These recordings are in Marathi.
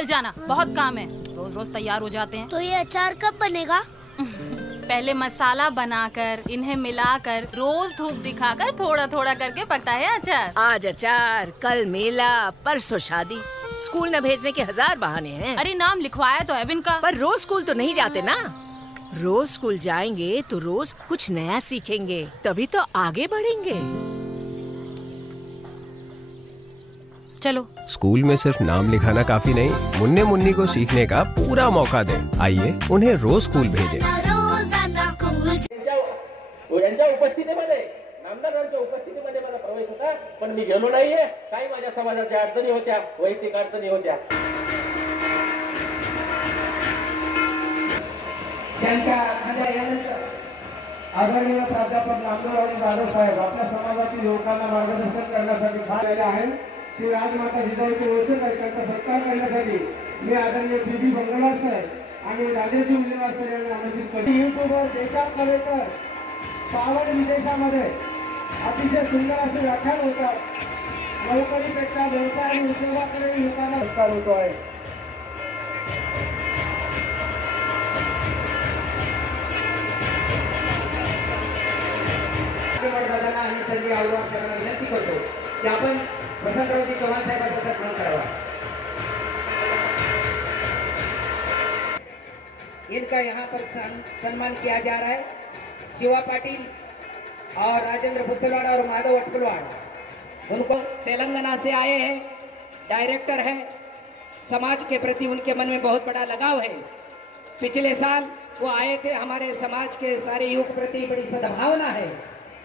कल जाना बहुत काम है। रोज रोज तैयार हो जाते हैं। तो ये अचार कब बनेगा? पहले मसाला बनाकर इन्हें मिलाकर रोज धूप दिखाकर थोड़ा थोड़ा करके पकता है अचार। आज अचार कल मेला परसों शादी। स्कूल न भेजने के हज़ार बहाने हैं। अरे नाम लिखवाया तो है का। पर रोज स्कूल तो नहीं जाते ना। रोज स्कूल जाएँगे तो रोज कुछ नया सीखेंगे तभी तो आगे बढ़ेंगे। चलो। स्कूल में सिर्फ़ नाम लिखाना काफ़ी नहीं मुन्ने मुन्नी को सीखने का पूरा मौका दें। आइए उन्हें रोज स्कूल भेजे। रोज़ाना स्कूल यांच्या यांच्या उपस्थितीमध्ये नामदारांच्या उपस्थितीमध्ये मला प्रवेश होता पण मी गेलो नाहीये। काही माझ्या समाजाच्या अडचणी होत्या वैयक्तिक अडचणी होत्या. त्यांच्या आदरणीय प्राध्यापक नामदेवराव जाधव साहेब आपल्या समाजातील युवकांना मार्गदर्शन करण्यासाठी खास आहेत श्री राजमाता जिजाऊचे ओळखत आहे त्यांचा सत्कार करण्यासाठी मी आदरणीय बीबी बंगलार साहेब आणि राजेजी उल्लेवार सर यांना आमंत्रित करतो. युट्यूबवर देशात नव्हे तर पावन विदेशामध्ये अतिशय सुंदर असे व्याख्यान होतात. नोकरीपेक्षा व्यवसाय आणि उद्योगाकडे लोकांना सत्कार होतो आहे. आणि त्यांनी आवडवार साहेबांना विनंती करतो. की वसंतरावजी करावा इनका यहाँ पर सम्मान किया जा रहा है। शिवा पाटिल और राजेंद्र फुसलवाड़ा और माधव अटकलवाड़। उनको तेलंगाना से आए हैं, डायरेक्टर है। समाज के प्रति उनके मन में बहुत बड़ा लगाव है। पिछले साल वो आए थे, हमारे समाज के सारे युवक प्रति बड़ी सद्भावना है।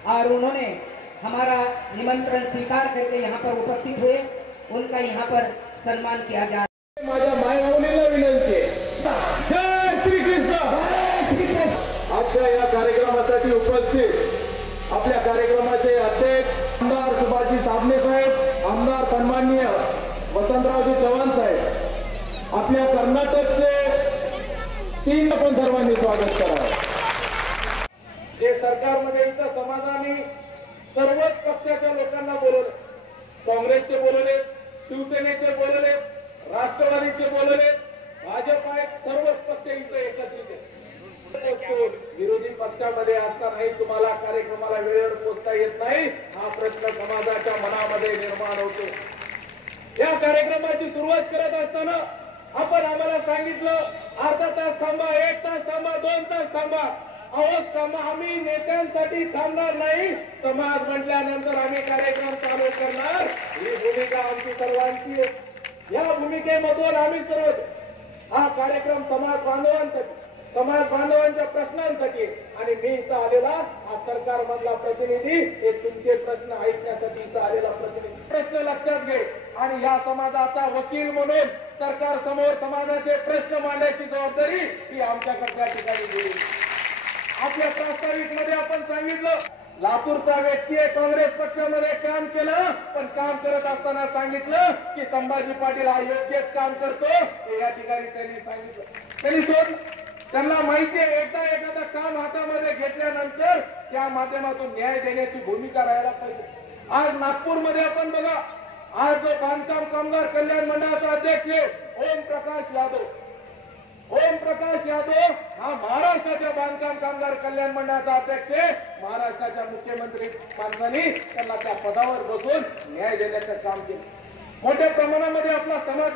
और उन्होंने हमारा निमंत्रण स्वीकार करके यहाँ पर उपस्थित हुए। उनका यहाँ पर सम्मान किया जा रहा माझ्या मायभावनीला विनंती जय श्रीकृष्ण आजच्या या कार्यक्रमासाठी उपस्थित आपल्या कार्यक्रमाचे अध्यक्ष आमदार सुभाषजी साबणे साहेब आमदार सन्माननीय वसंतरावजी चव्हाण साहेब आपल्या कर्नाटकचे तीन आपण सर्वांनी स्वागत करा जे सरकारमध्ये इथं समाजाने सर्वच पक्षाच्या लोकांना बोलवले. काँग्रेसचे बोलवले शिवसेनेचे बोलवले राष्ट्रवादीचे बोलवले. भाजप आहेत सर्वच पक्ष इथं एकत्रित आहेत. विरोधी पक्षामध्ये असतानाही तुम्हाला कार्यक्रमाला वेळेवर पोचता येत नाही. हा प्रश्न समाजाच्या मनामध्ये निर्माण होतो. या कार्यक्रमाची सुरुवात करत असताना आपण आम्हाला सांगितलं अर्धा तास थांबा एक तास थांबा दोन तास थांबा. अहो सम आम्ही नेत्यांसाठी थांबणार नाही. समाज म्हटल्यानंतर आम्ही कार्यक्रम चालू करणार. ही भूमिका आमची सर्वांची या भूमिकेमधून आम्ही सर्व हा कार्यक्रम समाज बांधवांसाठी समाज बांधवांच्या प्रश्नांसाठी आणि मी इथं आलेला हा सरकार मधला प्रतिनिधी हे तुमचे प्रश्न ऐकण्यासाठी इथं आलेला प्रतिनिधी. प्रश्न लक्षात घे. आणि या समाजाचा वकील म्हणून सरकार समोर समाजाचे प्रश्न मांडायची जबाबदारी ही आमच्याकडे त्या ठिकाणी दिली. आपल्या प्रास्ताविकमध्ये आपण सांगितलं लातूरचा व्यक्ती काँग्रेस पक्षामध्ये काम केलं पण काम करत असताना सांगितलं की संभाजी पाटील हा योग्यच काम करतो. हे या ठिकाणी त्यांनी सांगितलं. त्यांनी सोड. त्यांना माहिती आहे एकदा एखादा काम हातामध्ये घेतल्यानंतर त्या माध्यमातून न्याय देण्याची भूमिका राहायला पाहिजे. आज नागपूरमध्ये आपण बघा आज जो बांधकाम कामगार कल्याण मंडळाचा अध्यक्ष आहे ओम प्रकाश यादव. ओम प्रकाश यादव हा महाराष्ट्राच्या बांधकाम कामगार कल्याण मंडळाचा अध्यक्ष आहे. महाराष्ट्राच्या मुख्यमंत्री माणसांनी त्यांना त्या पदावर बसून न्याय देण्याचं काम केलं. मोठ्या प्रमाणामध्ये आपला समाज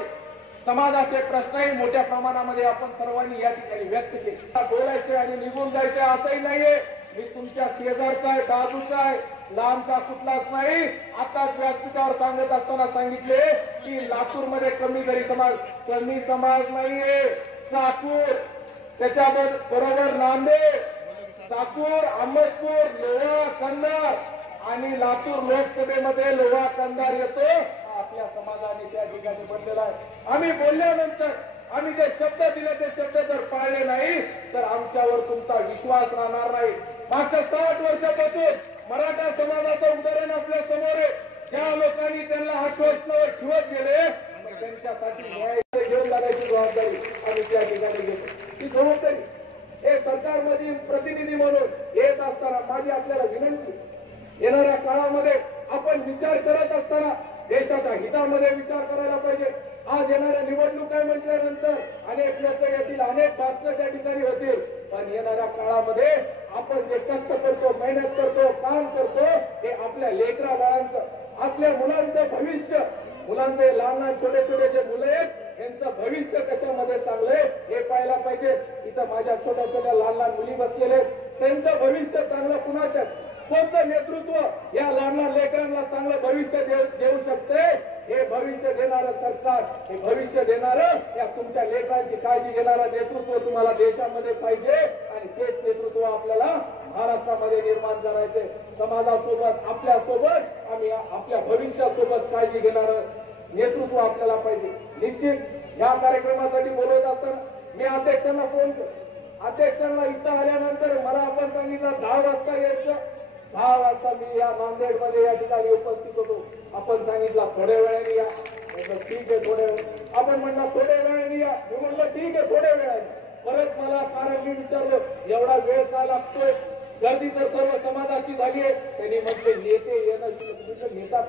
समाजाचे प्रश्नही मोठ्या प्रमाणामध्ये आपण सर्वांनी या ठिकाणी व्यक्त केले. बोलायचे आणि निघून जायचे असंही नाहीये. मी तुमच्या शेजारचा आहे बाजूचा आहे. लांबचा कुठलाच नाही. आताच व्यासपीठावर सांगत असताना सांगितले की लातूरमध्ये कमी जरी समाज कमी समाज नाहीये. चाकूर त्याच्या बरोबर नांदेड चाकूर अहमदपूर लोहा कंधार आणि लातूर लोकसभेमध्ये लोहा कंधार येतो. आपल्या समाजाने त्या ठिकाणी बनलेला आहे. आम्ही बोलल्यानंतर आम्ही जे शब्द दिले ते शब्द जर पाळले नाही तर आमच्यावर तुमचा विश्वास राहणार नाही. मागच्या साठ वर्षापासून मराठा समाजाचं उदाहरण आपल्यासमोर आहे. ज्या लोकांनी त्यांना आश्वासनावर ठेवत गेले त्यांच्यासाठी घेऊन जाण्याची जबाबदारी आम्ही त्या ठिकाणी घेतो. ती जबाबदारी हे सरकारमधील प्रतिनिधी म्हणून येत असताना माझी आपल्याला विनंती येणाऱ्या काळामध्ये आपण विचार करत असताना देशाच्या हितामध्ये विचार करायला पाहिजे. आज येणाऱ्या निवडणुका म्हटल्यानंतर अनेक लोक येतील अनेक भाषण त्या ठिकाणी होतील. पण येणाऱ्या काळामध्ये आपण जे कष्ट करतो मेहनत करतो काम करतो हे आपल्या लेकरा बाळांचं आपल्या मुलांचं भविष्य. मुलांचे लहान लहान छोटे छोटे जे मुलं आहेत यांचं भविष्य कशामध्ये चांगलंय हे पाहायला पाहिजे. इथं माझ्या छोट्या छोट्या लहान लहान मुली बसलेले त्यांचं भविष्य चांगलं कुणाच्या? कोणतं नेतृत्व या लहान लहान लेकरांना चांगलं भविष्य देऊ देऊ शकते? हे भविष्य देणारं सरकार हे भविष्य देणारं या तुमच्या लेकरांची काळजी घेणारं नेतृत्व तुम्हाला देशामध्ये पाहिजे. आणि तेच नेतृत्व आपल्याला महाराष्ट्रामध्ये निर्माण करायचे समाजासोबत आपल्यासोबत आम्ही आपल्या भविष्यासोबत काळजी घेणारं नेतृत्व आपल्याला पाहिजे. निश्चित या कार्यक्रमासाठी बोलवत असताना मी अध्यक्षांना फोन अध्यक्षांना इथं आल्यानंतर मला आपण सांगितलं दहा वाजता यायचं. दहा वाजता मी या नांदेडमध्ये या ठिकाणी उपस्थित होतो. आपण सांगितलं थोड्या वेळाने या. म्हटलं ठीक आहे थोड्या वेळ आपण म्हणलं थोड्या वेळाने या. मी म्हणलं ठीक आहे थोड्या वेळाने. परत मला कारण मी विचारलं एवढा वेळ का लागतोय? गर्दी तर सर्व समाजाची झाली आहे. त्यांनी म्हटले नेते येणं म्हटलं नेता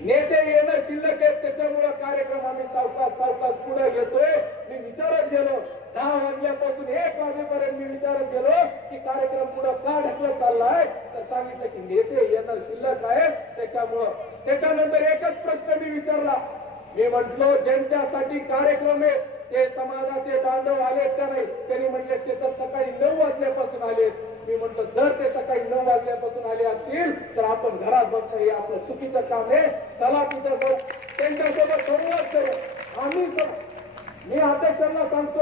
नेते येणं शिल्लक आहेत त्याच्यामुळे कार्यक्रम आम्ही सावकाश सावकाश पुढे घेतोय. मी विचारत गेलो दहा वाजल्यापासून एक वाजेपर्यंत मी विचारत गेलो की कार्यक्रम पुढे का ढकलत चाललाय? तर सांगितलं की नेते येणं शिल्लक आहेत त्याच्यामुळं त्याच्यानंतर एकच प्रश्न मी विचारला. मी म्हटलो ज्यांच्यासाठी कार्यक्रम आहे ते समाजाचे बांधव आलेत का नाही? त्यांनी म्हटले ते तर सकाळी नऊ वाजल्यापासून आलेत. मी म्हणतो जर ते सकाळी नऊ वाजल्यापासून आले असतील तर आपण घरात बसणं हे आपलं चुकीचं काम आहे. चला तिथं जाऊ. त्यांच्यासोबत संवाद करू. आम्ही मी अध्यक्षांना सांगतो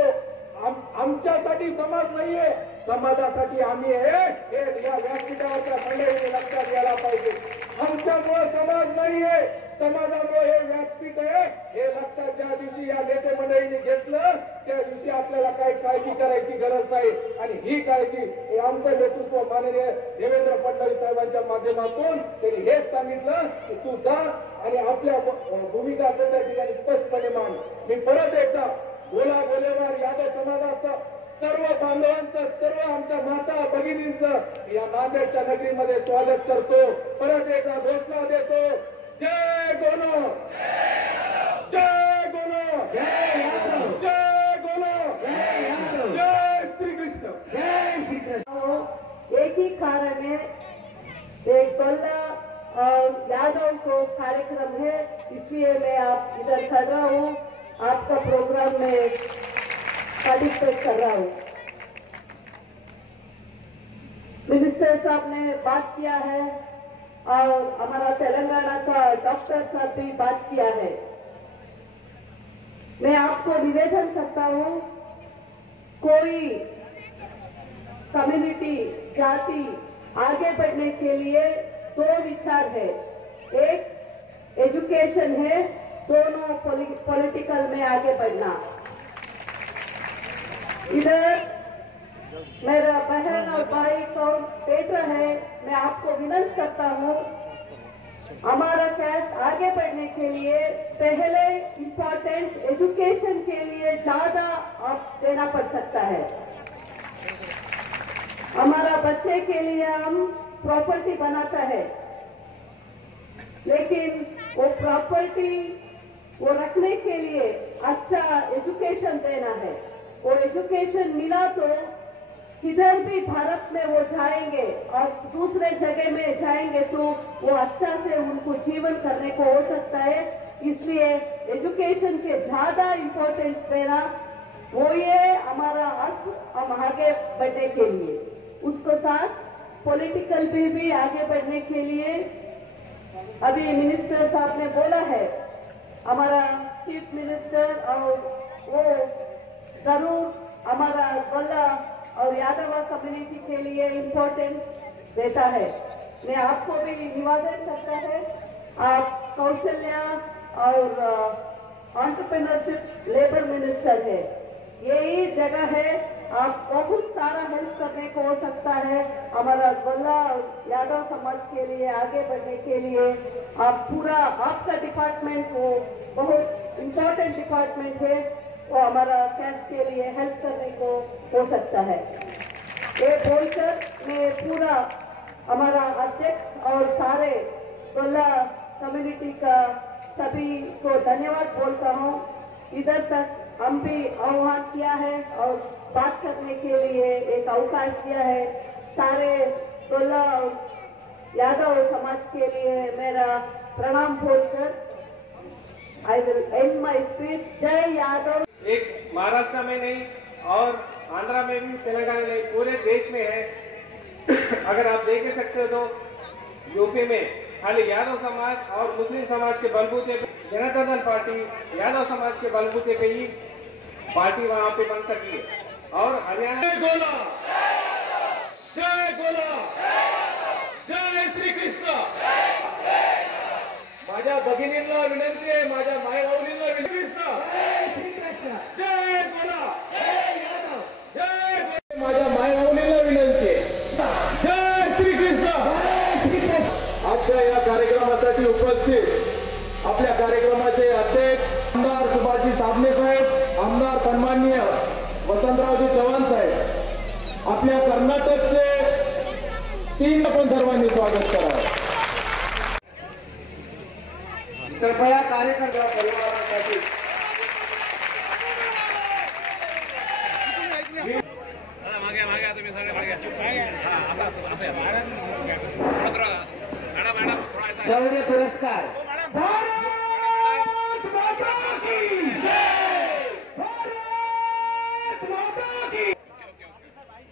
आम- आमच्यासाठी समाज नाहीये. समाजासाठी आम्ही आहे हे या व्यासपीठावरच्या मंडळीने लक्षात घ्यायला पाहिजे. आमच्यामुळे समाज नाहीये. समाजामुळे हे व्यासपीठ आहे हे लक्षात ज्या दिवशी या नेते मंडळीने घेतलं त्या दिवशी आपल्याला काही काळजी करायची गरज नाही. आणि ही काळजी आमचं नेतृत्व माननीय देवेंद्र फडणवीस साहेबांच्या माध्यमातून त्यांनी हेच सांगितलं की तू जा आणि आपल्या भू- भूमिका त्या ठिकाणी स्पष्टपणे मान मी परत एकदा बोला बोलेवार यादव समाजाचं सर्व बांधवांचं सर्व आमच्या माता भगिनींचं या नांदेडच्या नगरीमध्ये स्वागत करतो. परत एकदा घोषणा देतो. एक ही कारण है। गोल्ला और यादव को कार्यक्रम है, इसलिए मैं आप इधर कर रहा हूँ। आपका प्रोग्राम में पार्टिसिपेट कर रहा हूँ। मिनिस्टर साहब ने बात किया है। और हमारा तेलंगाना का डॉक्टर साहब भी बात किया है। मैं आपको निवेदन करता हूँ, कोई कम्युनिटी, जाति आगे बढ़ने के लिए दो विचार है। एक एजुकेशन है, दोनों पॉलिटिकल में आगे बढ़ना इधर मेरा बहन और भाई को बेटा है, मैं आपको विनंत करता हूँ, हमारा कैस्ट आगे बढ़ने के लिए, पहले इम्पोर्टेंट एजुकेशन के लिए ज़्यादा आप देना पड़ सकता है। हमारा बच्चे के लिए हम प्रॉपर्टी बनाता है, लेकिन वो प्रॉपर्टी वो रखने के लिए अच्छा एजुकेशन देना है। वो एजुकेशन मिला तो किधर भी भारत में वो जाएँगे और दूसरे जगह में जाएँगे तो वो अच्छा से उनको जीवन करने को हो सकता है। इसलिए एजुकेशन के ज़्यादा इम्पोर्टेंस देना वो ये हमारा अर्थ हम आगे बढ़ने के लिए। उसके साथ पॉलिटिकल भी भी आगे बढ़ने के लिए, अभी मिनिस्टर साहब ने बोला है, हमारा चीफ मिनिस्टर और वो ज़रूर हमारा गोला और यादव कम्युनिटी के लिए इम्पोर्टेंस देता है। मैं आपको भी निवेदन करता है, आप कौशल्या और ऑन्टरप्रेन्योरशिप लेबर मिनिस्टर है। यही जगह है, आप बहुत सारा हेल्प करने को हो सकता है हमारा गोला यादव समाज के लिए, आगे बढ़ने के लिए। आप पूरा, आपका डिपार्टमेंट वो बहुत इम्पोर्टेंट डिपार्टमेंट है। वो हमारा कैंप के लिए हेल्प करने को हो सकता है। ये बोलकर मैं पूरा हमारा अध्यक्ष और सारे गोला कम्युनिटी का सभी को धन्यवाद बोलता हूँ। इधर तक हम भी आह्वान किया है और बात करने के लिए एक अवकाश दिया है। सारे तोला यादव समाज के लिए मेरा प्रणाम बोलकर I will end my speech जय यादव। महाराष्ट्र में नहीं, और आंध्रा में भी, तेलंगाना नहीं, पूरे देश में है। अगर आप देख सकते हो तो यूपी में खाली यादव समाज और मुस्लिम समाज के बलबूते जनता दल पार्टी, यादव समाज के बलबूते पे ही पार्टी वहाँ पे बन सकी है। और हरियाणा शौर्य पुरस्कार.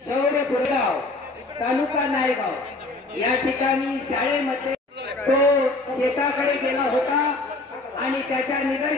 शौर्य पुरगाव तालुका नायगाव. या ठिकाणी शाळेमध्ये तो शेताकडे गेला होता आणि त्याच्या निदर्शन